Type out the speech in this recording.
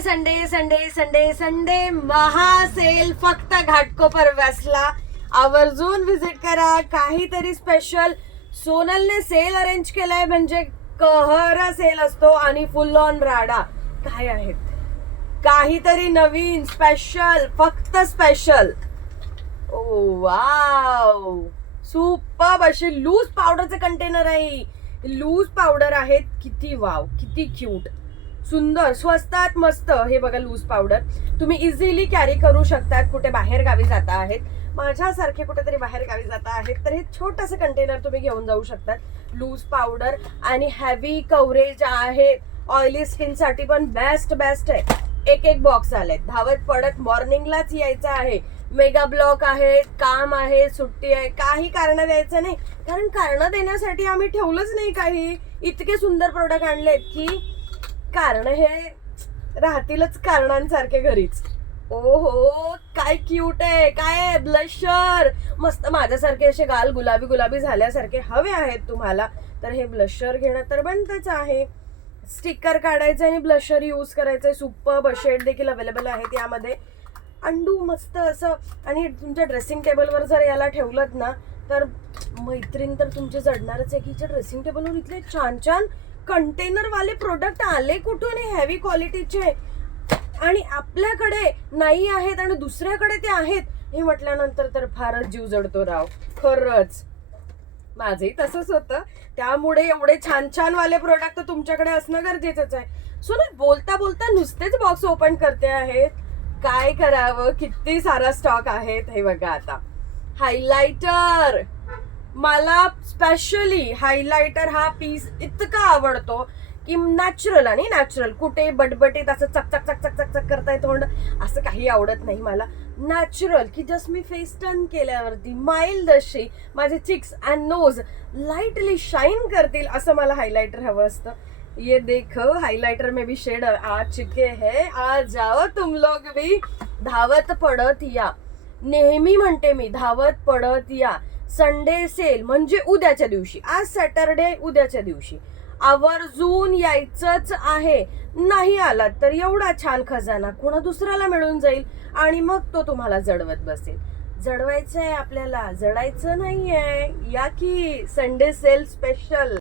Sunday Sunday Sunday Sunday महासेल फक्त घाटकोपर व्यासला आवर्जून visit करा. काहीतरी स्पेशल सोनलने सेल अरेंज केलाय, म्हणजे कहर सेल असतो आणि फुल ऑन राडा. काय आहेत काहीतरी नवीन स्पेशल, फक्त स्पेशल. ओ वाव, सुपर्ब अशी लूज पावडरचे कंटेनर आहे. लूज पावडर आहेत. किती वाव, किती क्यूट, सुंदर, स्वस्तात मस्त. हे बघा लूज पावडर तुम्ही इझिली कॅरी करू शकतात. कुठे बाहेर गावी जाता आहेत, माझ्यासारखे कुठेतरी बाहेर गावी जाता आहेत, तर हे छोटंसं कंटेनर तुम्ही घेऊन जाऊ शकतात. लूज पावडर आणि हेवी कव्हरेज आहे. ऑइली स्किन साठी पण बेस्ट आहे. एक एक बॉक्स आलेत. धावत पडत मॉर्निंगलाच यायचं आहे. मेगा ब्लॉक आहे, काम आहे, सुट्टी आहे, काही कारण द्यायचं नाही. कारण कारण देण्यासाठी आम्ही ठेवलंच नाही काही. इतके सुंदर प्रोडक्ट आणलेत की कारण हे राहतीलच कारणांसारखे घरीच. ओहो काय क्यूट आहे. काय आहे, ब्लशर मस्त. माझ्यासारखे असे गाल गुलाबी गुलाबी झाल्यासारखे हवे आहेत तुम्हाला, तर हे ब्लशर घेणं तर बनतच आहे. स्टिकर काढायचं आणि ब्लशर यूज करायचंय. सुपर्ब शेड देखील अवेलेबल आहेत यामध्ये. अंडू मस्त असं. आणि तुमच्या ड्रेसिंग टेबलवर जर याला ठेवलं ना, तर मैत्रीण तर तुमचे जडणारच आहे की ड्रेसिंग टेबलवर इथले छान छान कंटेनर वाले प्रोडक्ट आले कुठून, हेवी क्वालिटीचे, आणि आपल्याकडे नाही आहेत आणि दुसऱ्याकडे ते आहेत हे म्हटल्यानंतर तर फारच जीव जडतो राव. खरंच माझंही तसंच होतं. त्यामुळे एवढे छान छान वाले प्रोडक्ट तुमच्याकडे असणं गरजेचंच आहे. सो ना, बोलता बोलता नुसतेच बॉक्स ओपन करते आहेत. काय करावं, किती सारा स्टॉक आहेत. हे बघा आता हायलायटर. मला स्पेशली हायलायटर हा पीस इतका आवडतो की नॅचरल, आणि नॅचरल कुठे बटबटीत असं चकचक चकचक चकचक करताय तोंड, असं काही आवडत नाही मला. नॅचरल की जस्ट मी फेस टर्न केल्यावरती माइल्ड अशी माझे cheeks and nose lightly shine करतील असं मला हायलायटर हवं असतं. ये देखो हाइलाइटर में भी शेड आ चुके हैं. आ जाओ तुम लोग भी. धावत पडत या. नेहमी म्हणते मी, धावत पडत या. संडे सेल म्हणजे उद्याच्या दिवशी. आज सॅटरडे, उद्याच्या दिवशी आवर्जून यायचंच आहे. नाही आलात तर एवढा छान खजाना कोणा दुसऱ्याला मिळून जाईल आणि मग तो तुम्हाला जडवत बसेल. जडवायचं आहे आपल्याला, जडायचं नाहीये. या की संडे सेल स्पेशल.